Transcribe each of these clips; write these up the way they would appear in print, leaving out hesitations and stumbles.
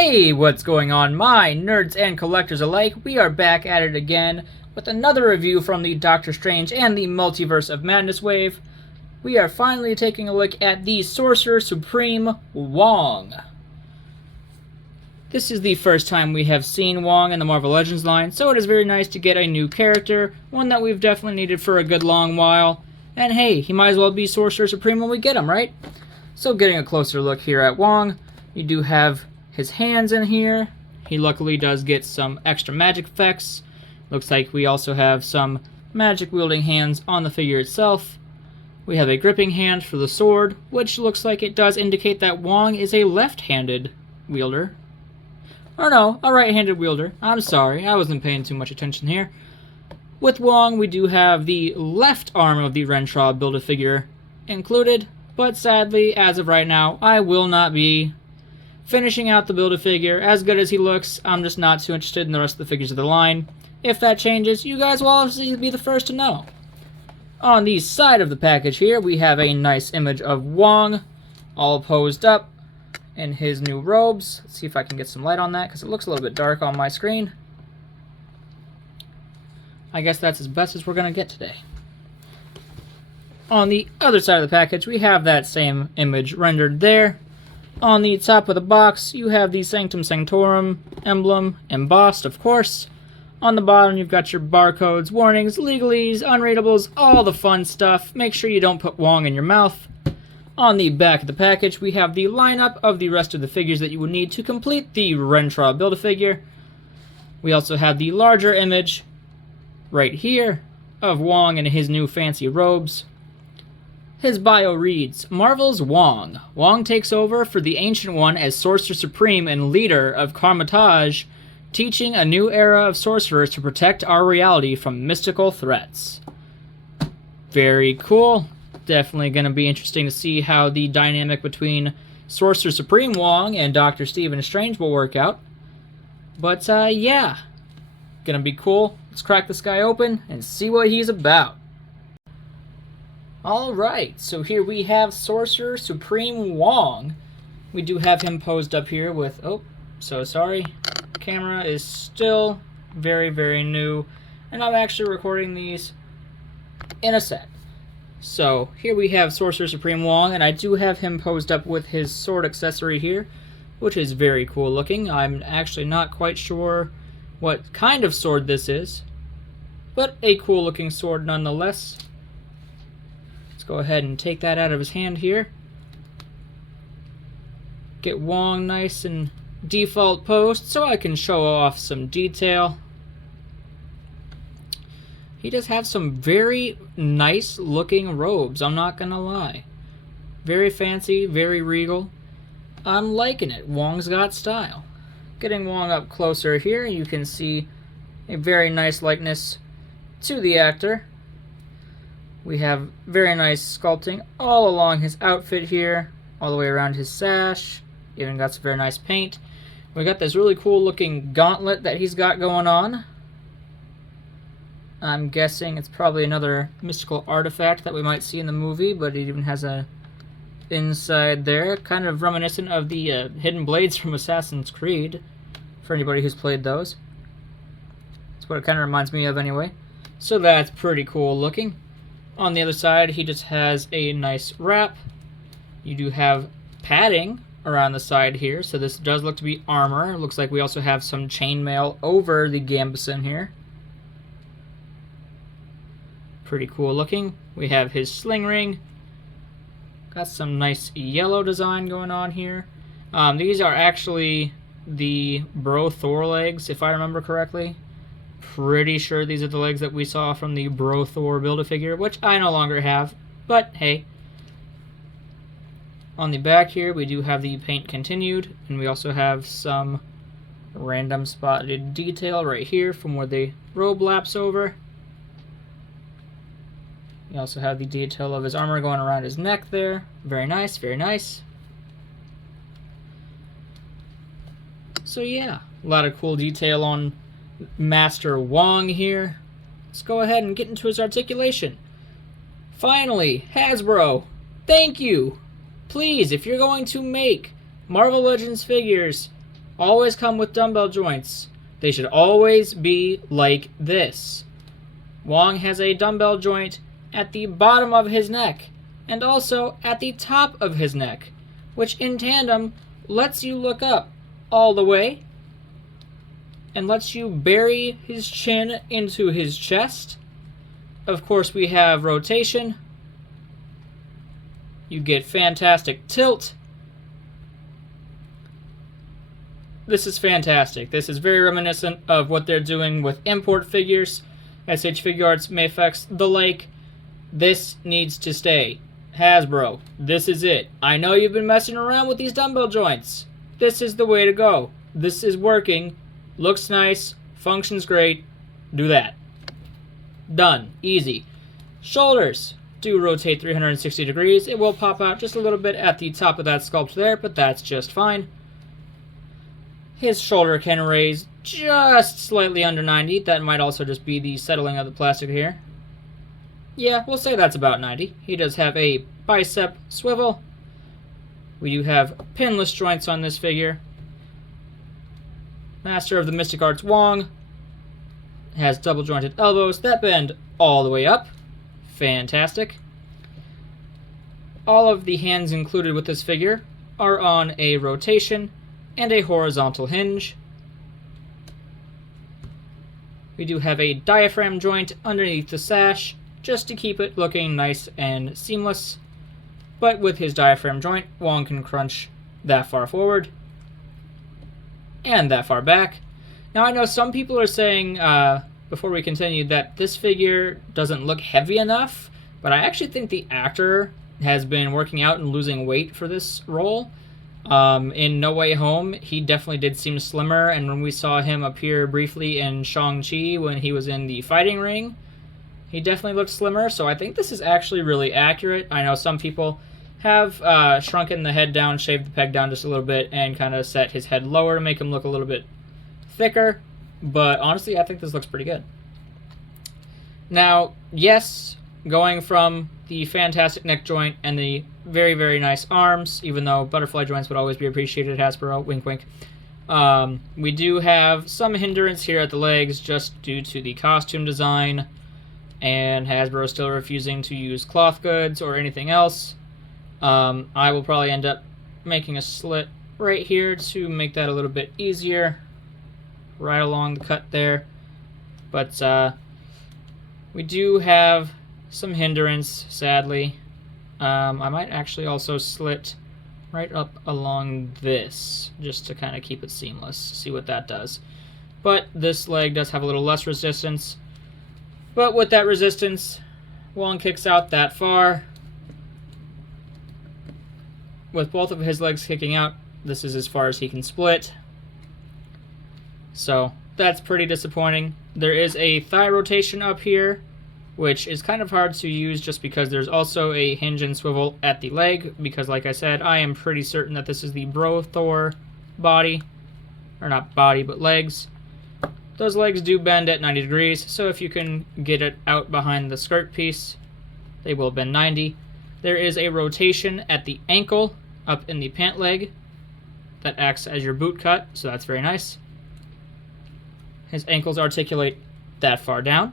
Hey, what's going on, my nerds and collectors alike? We are back at it again with another review from the Doctor Strange and the Multiverse of Madness wave. We are finally taking a look at the Sorcerer Supreme, Wong. This is the first time we have seen Wong in the Marvel Legends line, so it is very nice to get a new character, one that we've definitely needed for a good long while. And hey, he might as well be Sorcerer Supreme when we get him, right? So getting a closer look here at Wong, you do have his hands in here. He luckily does get some extra magic effects. Looks like we also have some magic wielding hands on the figure itself. We have a gripping hand for the sword, which looks like it does indicate that Wong is a left-handed wielder. Or no, a right-handed wielder. I'm sorry, I wasn't paying too much attention here. With Wong, we do have the left arm of the Rentraw Build-A-Figure included, but sadly, as of right now, I will not be finishing out the Build-A-Figure. As good as he looks, I'm just not too interested in the rest of the figures of the line. If that changes, you guys will obviously be the first to know. On the side of the package here, we have a nice image of Wong, all posed up in his new robes. Let's see if I can get some light on that, because it looks a little bit dark on my screen. I guess that's as best as we're going to get today. On the other side of the package, we have that same image rendered there. On the top of the box, you have the Sanctum Sanctorum emblem, embossed, of course. On the bottom, you've got your barcodes, warnings, legalese, unreadables, all the fun stuff. Make sure you don't put Wong in your mouth. On the back of the package, we have the lineup of the rest of the figures that you would need to complete the Rentraw Build-A-Figure. We also have the larger image right here of Wong in his new fancy robes. His bio reads, Marvel's Wong. Wong takes over for the Ancient One as Sorcerer Supreme and leader of Carmitage, teaching a new era of sorcerers to protect our reality from mystical threats. Very cool. Definitely going to be interesting to see how the dynamic between Sorcerer Supreme Wong and Dr. Stephen Strange will work out. But, yeah. Gonna be cool. Let's crack this guy open and see what he's about. Alright, so here we have Sorcerer Supreme Wong. We do have him posed up here with... Oh, so sorry. Camera is still very, very new. And I'm actually recording these in a set. So, here we have Sorcerer Supreme Wong, and I do have him posed up with his sword accessory here, which is very cool looking. I'm actually not quite sure what kind of sword this is, but a cool looking sword nonetheless. Let's go ahead and take that out of his hand here. Get Wong nice and default posed so I can show off some detail. He does have some very nice looking robes, I'm not gonna lie. Very fancy, very regal. I'm liking it. Wong's got style. Getting Wong up closer here, you can see a very nice likeness to the actor. We have very nice sculpting all along his outfit here, all the way around his sash. Even got some very nice paint. We got this really cool looking gauntlet that he's got going on. I'm guessing it's probably another mystical artifact that we might see in the movie, but it even has a inside there, kind of reminiscent of the hidden blades from Assassin's Creed, for anybody who's played those. That's what it kind of reminds me of anyway. So that's pretty cool looking. On the other side, he just has a nice wrap. You do have padding around the side here, so this does look to be armor. It looks like we also have some chainmail over the gambeson here. Pretty cool looking. We have his sling ring. Got some nice yellow design going on here. These are actually the Bro Thor legs, if I remember correctly. Pretty sure these are the legs that we saw from the Bro Thor Build-A-Figure, which I no longer have, but hey. On the back here, we do have the paint continued, and we also have some random spotted detail right here from where the robe laps over. We also have the detail of his armor going around his neck there. Very nice, very nice. So yeah, a lot of cool detail on Master Wong here. Let's go ahead and get into his articulation. Finally, Hasbro, thank you! Please, if you're going to make Marvel Legends figures, always come with dumbbell joints. They should always be like this. Wong has a dumbbell joint at the bottom of his neck and also at the top of his neck, which in tandem lets you look up all the way and lets you bury his chin into his chest. Of course, we have rotation. You get fantastic tilt. This is fantastic. This is very reminiscent of what they're doing with import figures. SH Figuarts, Mafex, the like. This needs to stay. Hasbro, this is it. I know you've been messing around with these dumbbell joints. This is the way to go. This is working. Looks nice. Functions great. Do that. Done. Easy. Shoulders do rotate 360 degrees. It will pop out just a little bit at the top of that sculpt there, but that's just fine. His shoulder can raise just slightly under 90. That might also just be the settling of the plastic here. Yeah, we'll say that's about 90. He does have a bicep swivel. We do have pinless joints on this figure. Master of the Mystic Arts Wong has double jointed elbows that bend all the way up. Fantastic. All of the hands included with this figure are on a rotation and a horizontal hinge. We do have a diaphragm joint underneath the sash just to keep it looking nice and seamless. But with his diaphragm joint, Wong can crunch that far forward and that far back. Now I know some people are saying, before we continue, that this figure doesn't look heavy enough, but I actually think the actor has been working out and losing weight for this role. In No Way Home, he definitely did seem slimmer, and when we saw him appear briefly in Shang-Chi when he was in the fighting ring, he definitely looked slimmer, so I think this is actually really accurate. I know some people have shrunken the head down, shaved the peg down just a little bit, and kind of set his head lower to make him look a little bit thicker, but honestly, I think this looks pretty good. Now, yes, going from the fantastic neck joint and the very, very nice arms, even though butterfly joints would always be appreciated, Hasbro, wink, wink. We do have some hindrance here at the legs just due to the costume design, and Hasbro still refusing to use cloth goods or anything else. I will probably end up making a slit right here to make that a little bit easier, right along the cut there. But we do have some hindrance, sadly. I might actually also slit right up along this, just to kind of keep it seamless, see what that does. But this leg does have a little less resistance. But with that resistance, Wong kicks out that far. With both of his legs kicking out, this is as far as he can split. So that's pretty disappointing. There is a thigh rotation up here, which is kind of hard to use just because there's also a hinge and swivel at the leg, because like I said, I am pretty certain that this is the Bro Thor body, or not body, but legs. Those legs do bend at 90 degrees, so if you can get it out behind the skirt piece, they will bend 90. There is a rotation at the ankle up in the pant leg that acts as your boot cut, so that's very nice. His ankles articulate that far down.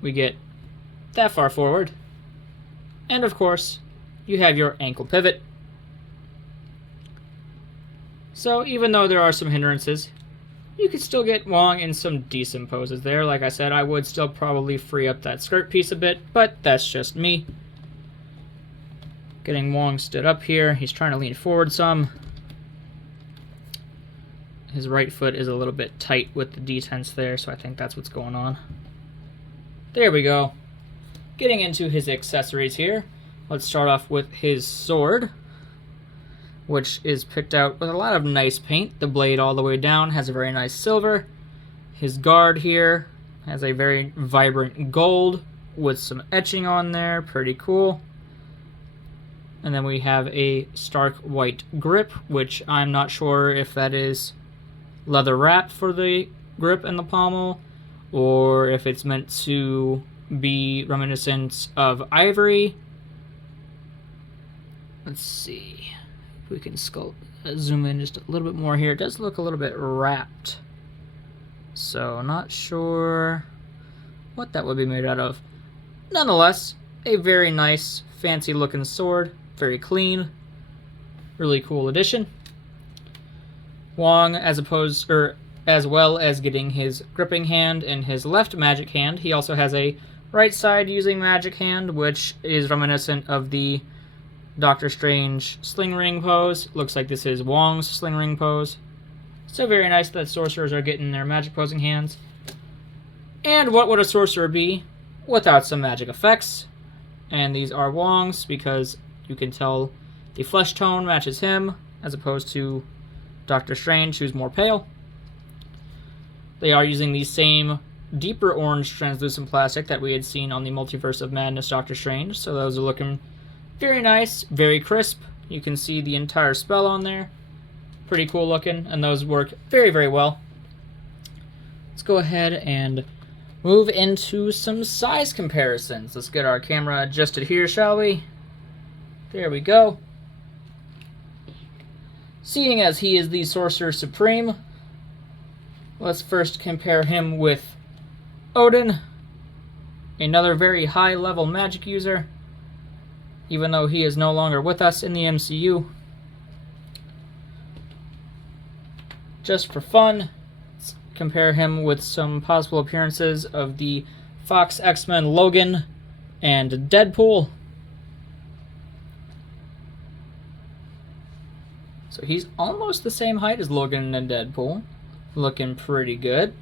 We get that far forward. And of course, you have your ankle pivot. So even though there are some hindrances, you could still get Wong in some decent poses there. Like I said, I would still probably free up that skirt piece a bit, but that's just me. Getting Wong stood up here. He's trying to lean forward some. His right foot is a little bit tight with the detents there, so I think that's what's going on. There we go. Getting into his accessories here. Let's start off with his sword, which is picked out with a lot of nice paint. The blade all the way down has a very nice silver. His guard here has a very vibrant gold with some etching on there. Pretty cool. And then we have a stark white grip, which I'm not sure if that is leather wrap for the grip and the pommel, or if it's meant to be reminiscent of ivory. Let's see if we can zoom in just a little bit more here. It does look a little bit wrapped. So not sure what that would be made out of. Nonetheless, a very nice, fancy looking sword. Very clean. Really cool addition. Wong, as well as getting his gripping hand in his left magic hand, he also has a right side using magic hand, which is reminiscent of the Doctor Strange sling ring pose. Looks like this is Wong's sling ring pose. So very nice that sorcerers are getting their magic posing hands. And what would a sorcerer be without some magic effects? And these are Wong's because you can tell the flesh tone matches him as opposed to Doctor Strange, who's more pale. They are using the same deeper orange translucent plastic that we had seen on the Multiverse of Madness Doctor Strange, so those are looking very nice, very crisp. You can see the entire spell on there. Pretty cool looking, and those work very, very well. Let's go ahead and move into some size comparisons. Let's get our camera adjusted here, shall we? There we go. Seeing as he is the Sorcerer Supreme, let's first compare him with Odin, another very high-level magic user, even though he is no longer with us in the MCU. Just for fun, let's compare him with some possible appearances of the Fox X-Men Logan and Deadpool. So he's almost the same height as Logan and Deadpool. Looking pretty good.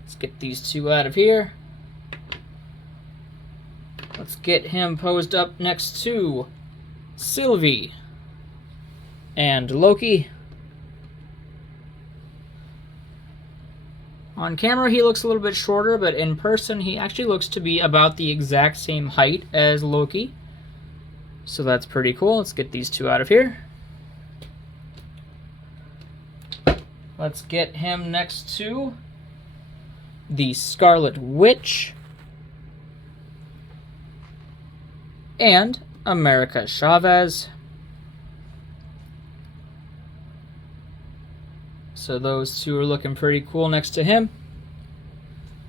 Let's get these two out of here. Let's get him posed up next to Sylvie and Loki. On camera he looks a little bit shorter, but in person he actually looks to be about the exact same height as Loki. So that's pretty cool. Let's get these two out of here. Let's get him next to the Scarlet Witch and America Chavez. So those two are looking pretty cool next to him.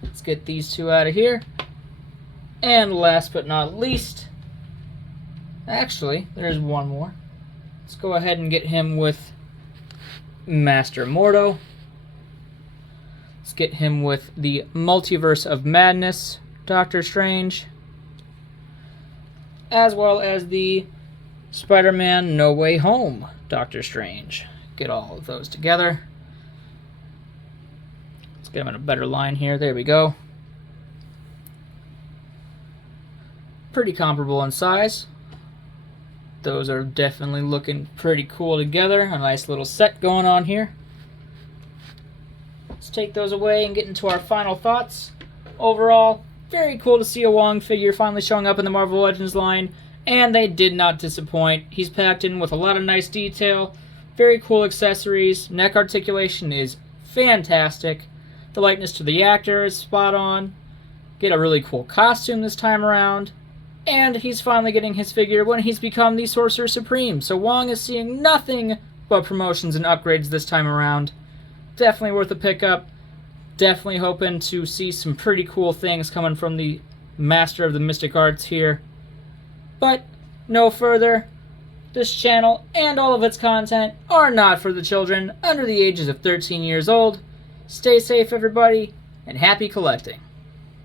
Let's get these two out of here. And last but not least, actually, there's one more. Let's go ahead and get him with Master Mordo. Let's get him with the Multiverse of Madness Doctor Strange, as well as the Spider-Man No Way Home Doctor Strange. Get all of those together. Let's get him in a better line here. There we go. Pretty comparable in size. Those are definitely looking pretty cool together. A nice little set going on here. Let's take those away and get into our final thoughts. Overall, very cool to see a Wong figure finally showing up in the Marvel Legends line, and they did not disappoint. He's packed in with a lot of nice detail, very cool accessories, neck articulation is fantastic, the likeness to the actor is spot on, get a really cool costume this time around, and he's finally getting his figure when he's become the Sorcerer Supreme. So Wong is seeing nothing but promotions and upgrades this time around. Definitely worth a pickup. Definitely hoping to see some pretty cool things coming from the Master of the Mystic Arts here. But no further. This channel and all of its content are not for the children under the ages of 13 years old. Stay safe, everybody, and happy collecting.